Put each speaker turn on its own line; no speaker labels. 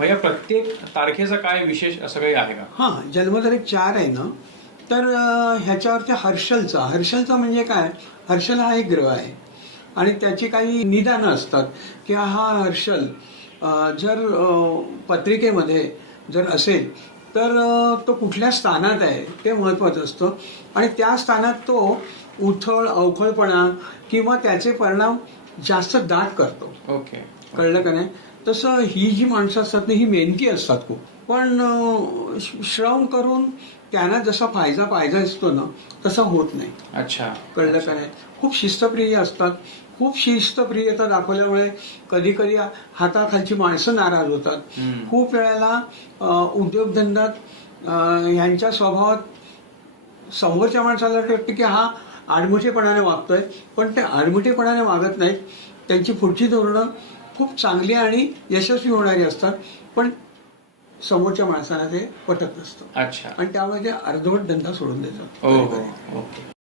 भैया प्रत्येक तारखेचा काय विशेष असं काही आहे का?
हां जन्मतारीख चार आहे ना तर ह्याच्यावरती हर्षलचा हर्षलचा म्हणजे काय? हर्षल हा एक ग्रह आहे. आणि त्याची काही निदानं असतात की हा हर्षल जर पत्रिकेमध्ये जर असेल तर तो कुठल्या स्थानात आहे ते महत्त्वाचं असतं. आणि त्या स्थानात तो उथळ अवखळपणा किंवा त्याचे परिणाम जास्त दाट करतो.
ओके.
कळलं का नाही? तसं ही जी माणसं असतात ना ही मेहनती असतात खूप. पण श्रम करून त्यांना जसा फायदा पाहिजे असतो ना तसा होत नाही.
अच्छा.
कळलं का नाही? खूप शिस्तप्रिय असतात. खूप शिस्तप्रियता दाखवल्यामुळे कधी कधी हाताखालची माणसं नाराज होतात. खूप वेळेला उद्योगधंद्यात ह्यांच्या स्वभावात समोरच्या माणसाला वाटतं की हा आडमुठेपणाने वागतोय. पण ते आडमुठेपणाने वागत नाहीत. त्यांची पुढची धोरणं खूप चांगली आणि यशस्वी होणारी असतात. पण समोरच्या माणसाला ते पटत नसतं.
अच्छा.
आणि त्यामुळे ते अर्धवट धंदा सोडून देतात.
हो हो. ओके.